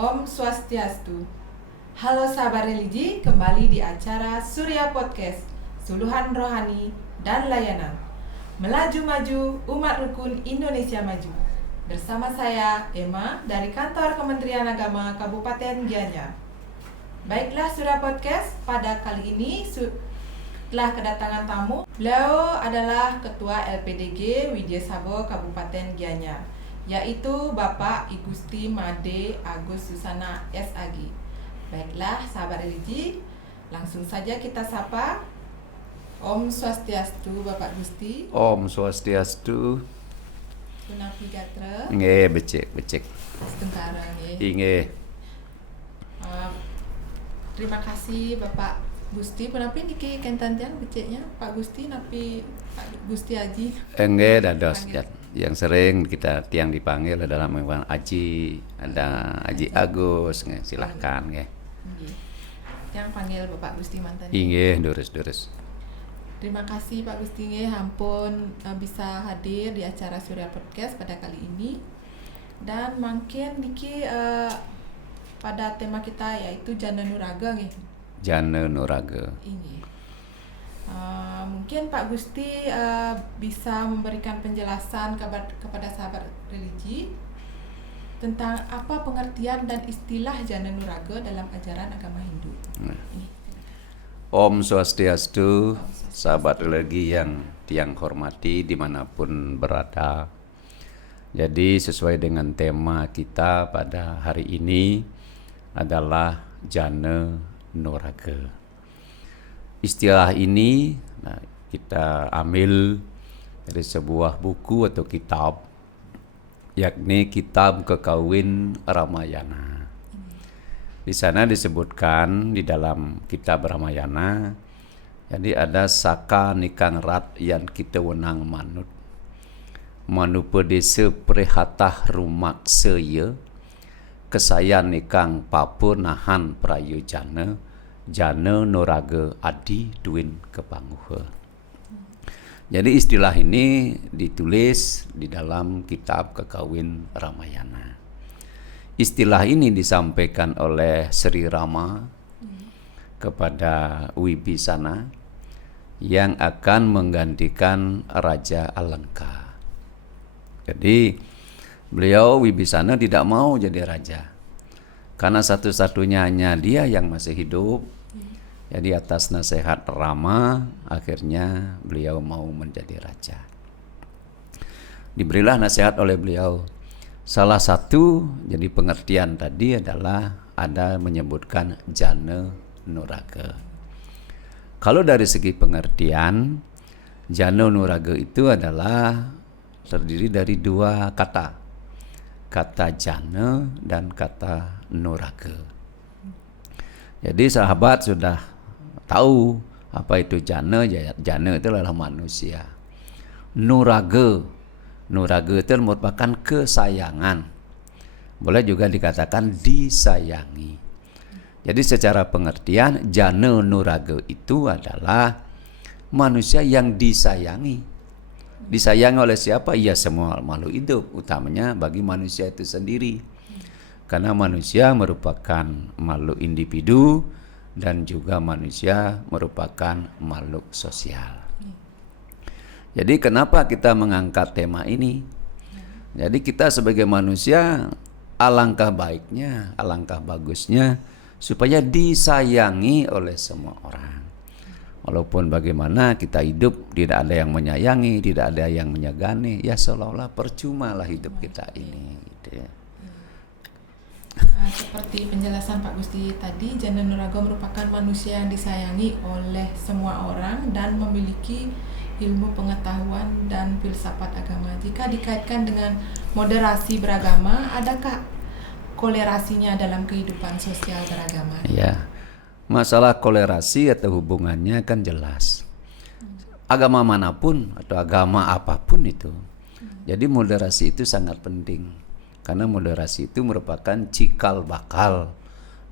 Om Swastiastu. Halo sahabat religi, kembali di acara Surya Podcast, Suluhan Rohani dan Layanan. Melaju maju umat rukun Indonesia maju. Bersama saya Emma dari Kantor Kementerian Agama Kabupaten Gianyar. Baiklah Surya Podcast, pada kali ini setelah kedatangan tamu, beliau adalah Ketua LPDG Widya Sabo Kabupaten Gianyar, yaitu Bapak I Gusti Made Agus Susana SAG. Baiklah sahabat religi, langsung saja kita sapa. Om Swastiastu Bapak Gusti. Om Swastiastu. Punapi gatra. Nggih, becik. Setengkara nggih. Nggih. Terima kasih Bapak Gusti. Punapi niki kentantian beciknya Pak Gusti napi Pak Gusti Aji. Nggih, dados yang sering kita tiang dipanggil adalah memang Aji, ada Aji Agus, silahkan nggih. Yang panggil Bapak Gusti mantan. Nggih, durus. Terima kasih Pak Gusti nggih ampun bisa hadir di acara Surya Podcast pada kali ini. Dan mungkin niki pada tema kita yaitu Jana Nuraga nggih. Jana Nuraga. Ini. Mungkin Pak Gusti bisa memberikan penjelasan kepada sahabat religi tentang apa pengertian dan istilah Jana Nuraga dalam ajaran agama Hindu. Om Swastiastu, sahabat religi yang tiang hormati dimanapun berada. Jadi sesuai dengan tema kita pada hari ini adalah Jana Nuraga. Istilah ini kita ambil dari sebuah buku atau kitab, yakni Kitab Kekawin Ramayana. Di sana disebutkan di dalam Kitab Ramayana, jadi ada saka nikang rat yang kita wenang manut. Manupa desa prehatah rumak seya, kesayan nikang papa nahan prayojana, Jana Nuraga adi duin kepanguha. Jadi istilah ini ditulis di dalam Kitab Kekawin Ramayana. Istilah ini disampaikan oleh Sri Rama kepada Wibisana yang akan menggantikan Raja Alengka. Jadi beliau Wibisana tidak mau jadi raja karena satu-satunya hanya dia yang masih hidup. Jadi atas nasihat Rama akhirnya beliau mau menjadi raja. Diberilah nasihat oleh beliau. Salah satu jadi pengertian tadi adalah ada menyebutkan Jana Nuraga. Kalau dari segi pengertian, Jana Nuraga itu adalah terdiri dari dua kata. Kata Jana dan kata Nuraga. Jadi sahabat sudah tahu apa itu Jana. Jana itu adalah manusia. Nuraga itu merupakan kesayangan. Boleh juga dikatakan disayangi. Jadi secara pengertian Jana Nuraga itu adalah manusia yang disayangi. Disayangi oleh siapa? Ya semua makhluk hidup, utamanya bagi manusia itu sendiri. Karena manusia merupakan makhluk individu dan juga manusia merupakan makhluk sosial. Jadi kenapa kita mengangkat tema ini? Jadi kita sebagai manusia alangkah baiknya, alangkah bagusnya supaya disayangi oleh semua orang. Walaupun bagaimana kita hidup tidak ada yang menyayangi, tidak ada yang menyegani, ya seolah-olah percuma lah hidup kita ini. Gitu ya. Seperti penjelasan Pak Gusti tadi, Jana Nuraga merupakan manusia yang disayangi oleh semua orang dan memiliki ilmu pengetahuan dan filsafat agama. Jika dikaitkan dengan moderasi beragama, adakah kolerasinya dalam kehidupan sosial beragama? Ya, masalah kolerasi atau hubungannya kan jelas. Agama manapun atau agama apapun itu. Jadi moderasi itu sangat penting. Karena moderasi itu merupakan cikal bakal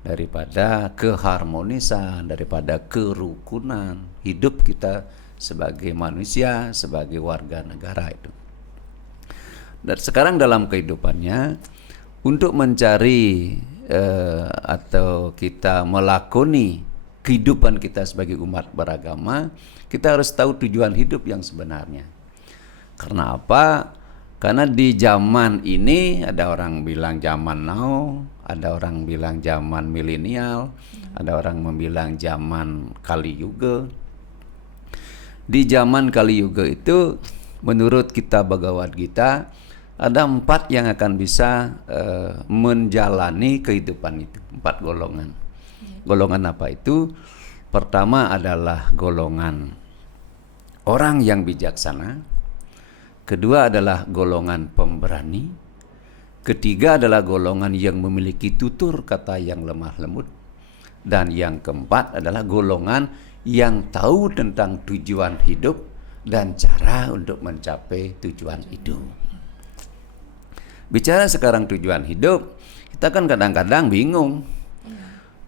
daripada keharmonisan, daripada kerukunan hidup kita sebagai manusia, sebagai warga negara itu. Dan sekarang dalam kehidupannya, untuk mencari atau kita melakoni kehidupan kita sebagai umat beragama, kita harus tahu tujuan hidup yang sebenarnya. Karena apa? Karena di zaman ini ada orang bilang zaman now, ada orang bilang zaman milenial, ada orang membilang zaman Kali Yuga. Di zaman Kali Yuga itu menurut kitab Bhagavad Gita ada 4 yang akan bisa menjalani kehidupan itu, 4 golongan. Golongan apa itu? Pertama adalah golongan orang yang bijaksana. Kedua adalah golongan pemberani. Ketiga adalah golongan yang memiliki tutur kata yang lemah lembut. Dan yang keempat adalah golongan yang tahu tentang tujuan hidup dan cara untuk mencapai tujuan itu. Bicara sekarang tujuan hidup, kita kan kadang-kadang bingung.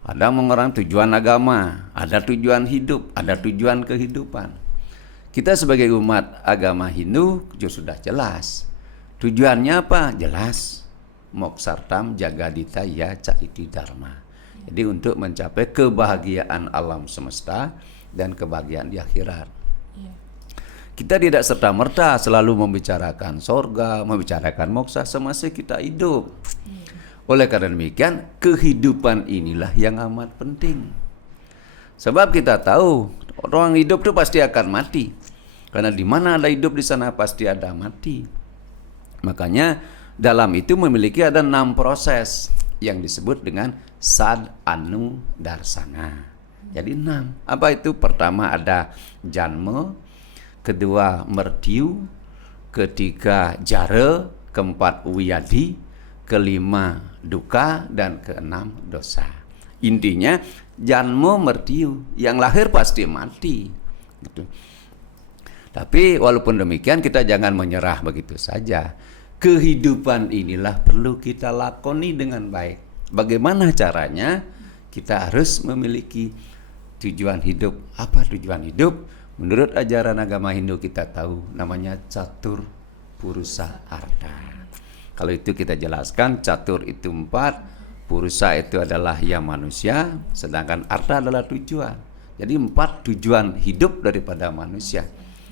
Ada orang tujuan agama, ada tujuan hidup, ada tujuan kehidupan. Kita sebagai umat agama Hindu sudah jelas. Tujuannya apa? Jelas. Moksartam jagadita ya caiti dharma. Jadi untuk mencapai kebahagiaan alam semesta dan kebahagiaan di akhirat. Kita tidak serta-merta selalu membicarakan sorga, membicarakan moksa semasa kita hidup. Oleh karena demikian, kehidupan inilah yang amat penting. Sebab kita tahu orang hidup itu pasti akan mati. Karena di mana ada hidup di sana pasti ada mati. Makanya dalam itu memiliki ada 6 proses yang disebut dengan sad anu darsana. Jadi 6. Apa itu? Pertama ada janma, kedua mertiu, ketiga jara, keempat wiyadi, kelima duka, dan keenam dosa. Intinya janma mertiu, yang lahir pasti mati. Gitu. Tapi walaupun demikian kita jangan menyerah begitu saja. Kehidupan inilah perlu kita lakoni dengan baik. Bagaimana caranya? Kita harus memiliki tujuan hidup. Apa tujuan hidup? Menurut ajaran agama Hindu kita tahu namanya catur purusa artha. Kalau itu kita jelaskan, catur itu 4, purusa itu adalah yang manusia, sedangkan artha adalah tujuan. Jadi 4 tujuan hidup daripada manusia.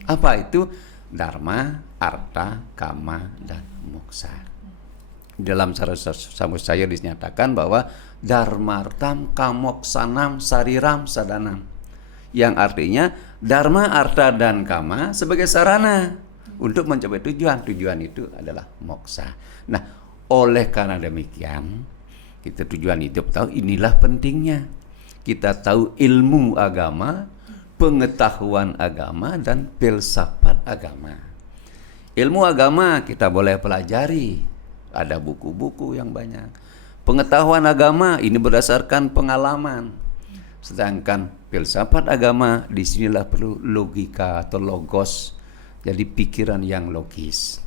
Apa itu? Dharma, artha, kama, dan moksa. Dalam Samustaya dinyatakan bahwa dharmartam kamoksanam sariram sadanam. Yang artinya dharma, artha, dan kama sebagai sarana untuk mencapai tujuan. Tujuan itu adalah moksa. Nah, oleh karena demikian, kita tujuan hidup tahu inilah pentingnya. Kita tahu ilmu agama, pengetahuan agama, dan filsafat agama. Ilmu agama kita boleh pelajari, ada buku-buku yang banyak. Pengetahuan agama ini berdasarkan pengalaman. Sedangkan filsafat agama disinilah perlu logika atau logos, jadi pikiran yang logis.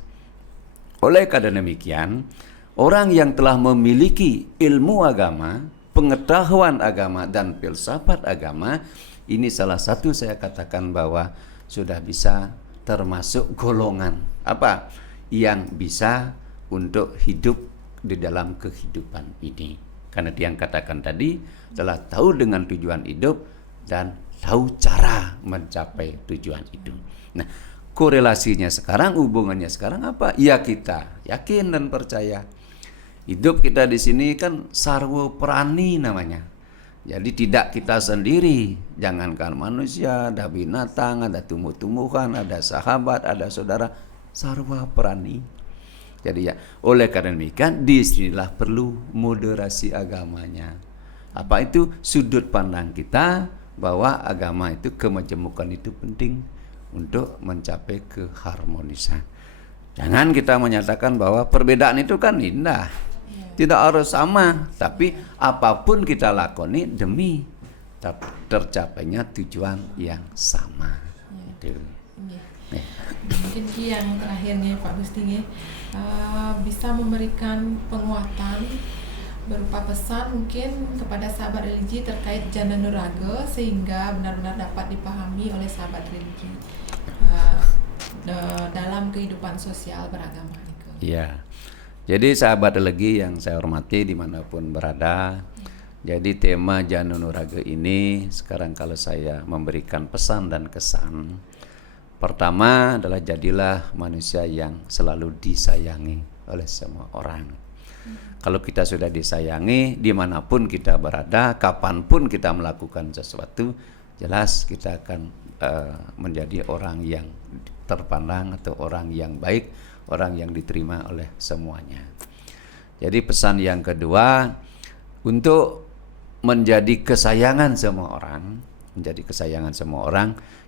Oleh karena demikian, orang yang telah memiliki ilmu agama, pengetahuan agama, dan filsafat agama, ini salah satu saya katakan bahwa sudah bisa termasuk golongan apa yang bisa untuk hidup di dalam kehidupan ini. Karena dia yang katakan tadi adalah tahu dengan tujuan hidup dan tahu cara mencapai tujuan itu. Nah, korelasinya sekarang, hubungannya sekarang apa? Ya kita yakin dan percaya hidup kita di sini kan sarwa prani namanya. Jadi tidak kita sendiri, jangankan manusia, ada binatang, ada tumbuh-tumbuhan, ada sahabat, ada saudara, sarwa prani. Jadi ya, oleh karena demikian disinilah perlu moderasi agamanya. Apa itu? Sudut pandang kita bahwa agama itu, kemajemukan itu penting untuk mencapai keharmonisan. Jangan kita menyatakan bahwa perbedaan itu kan indah, tidak harus sama, tapi apapun kita lakoni demi tercapainya tujuan yang sama. Itu. Mungkin yang terakhir nih Pak Gusti, bisa memberikan penguatan berupa pesan mungkin kepada sahabat religi terkait jana nuraga sehingga benar-benar dapat dipahami oleh sahabat religi dalam kehidupan sosial beragama. Ya, Jadi sahabat religi yang saya hormati dimanapun berada, jadi tema Jana Nuraga ini sekarang kalau saya memberikan pesan dan kesan, pertama adalah jadilah manusia yang selalu disayangi oleh semua orang. Kalau kita sudah disayangi, dimanapun kita berada, kapanpun kita melakukan sesuatu, jelas kita akan menjadi orang yang terpandang atau orang yang baik, orang yang diterima oleh semuanya. Jadi pesan yang kedua, untuk menjadi kesayangan semua orang,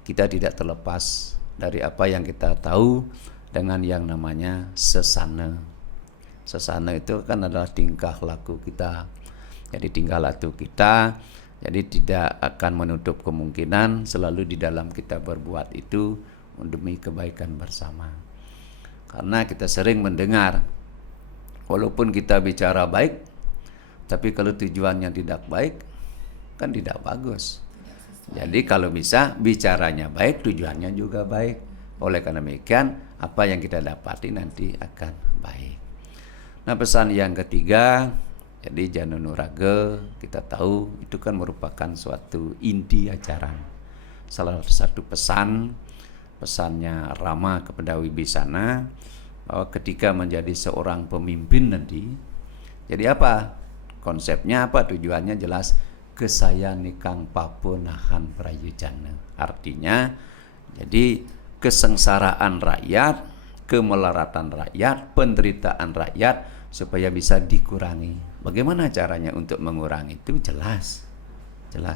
kita tidak terlepas dari apa yang kita tahu dengan yang namanya sesana. Sesana itu kan adalah tingkah laku kita. Jadi tingkah laku kita, jadi tidak akan menutup kemungkinan selalu di dalam kita berbuat itu demi kebaikan bersama. Karena kita sering mendengar, walaupun kita bicara baik, tapi kalau tujuannya tidak baik, kan tidak bagus. Jadi kalau bisa bicaranya baik, tujuannya juga baik. Oleh karena demikian, apa yang kita dapati nanti akan baik. Nah, pesan yang ketiga, jadi Jana Nuraga kita tahu itu kan merupakan suatu inti acara. Salah satu pesannya Rama kepada Wibisana, bahwa ketika menjadi seorang pemimpin nanti, jadi apa? Konsepnya apa? Tujuannya jelas, kesayanikang papunahan prayujana. Artinya, jadi kesengsaraan rakyat, kemelaratan rakyat, penderitaan rakyat supaya bisa dikurangi. Bagaimana caranya untuk mengurangi itu? Jelas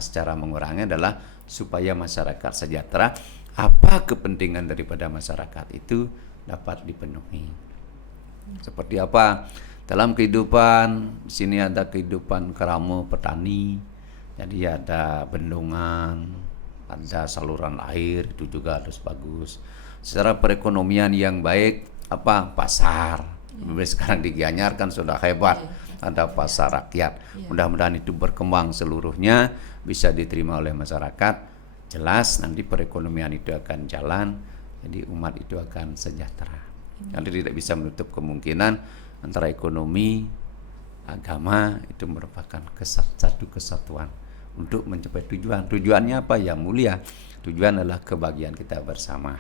cara mengurangi adalah supaya masyarakat sejahtera. Apa kepentingan daripada masyarakat itu dapat dipenuhi. Seperti apa? Dalam kehidupan, di sini ada kehidupan keramo petani. Jadi ada bendungan, ada saluran air, itu juga harus bagus. Secara perekonomian yang baik, apa? Pasar. Sekarang di Gianyar kan sudah hebat, ada pasar rakyat. Mudah-mudahan itu berkembang seluruhnya, bisa diterima oleh masyarakat. Jelas nanti perekonomian itu akan jalan, jadi umat itu akan sejahtera. Jadi tidak bisa menutup kemungkinan antara ekonomi, agama itu merupakan satu kesatuan untuk mencapai tujuan. Tujuannya apa? Yang mulia. Tujuan adalah kebahagiaan kita bersama.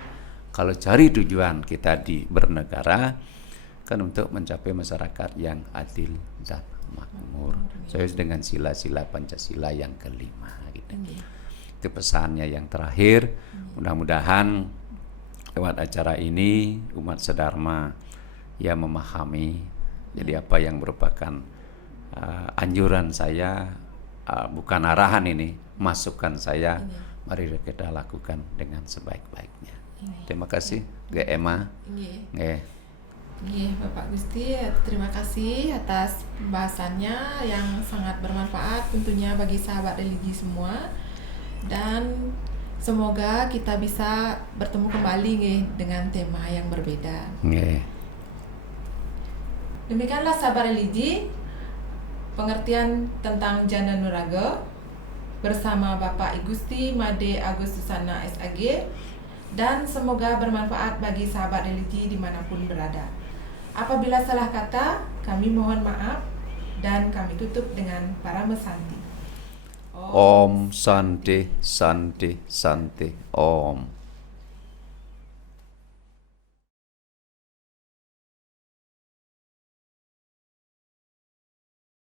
Kalau cari tujuan kita di bernegara, kan untuk mencapai masyarakat yang adil dan makmur. Sesuai dengan sila-sila Pancasila yang kelima. Gitu. Itu pesannya yang terakhir. Mudah-mudahan lewat acara ini umat sedharma ya memahami. Jadi apa yang merupakan anjuran saya, bukan arahan ini, masukan saya, mari kita lakukan dengan sebaik-baiknya. Terima kasih, Emma. Bapak Gusti, terima kasih atas pembahasannya yang sangat bermanfaat tentunya bagi sahabat religi semua, dan semoga kita bisa bertemu kembali dengan tema yang berbeda. Demikianlah sahabat religi, pengertian tentang Jana Nuraga bersama Bapak I Gusti Made Agustusana SAG, dan semoga bermanfaat bagi sahabat religi dimanapun berada. Apabila salah kata, kami mohon maaf, dan kami tutup dengan para mesanti. Om Santi Santi Santi Om.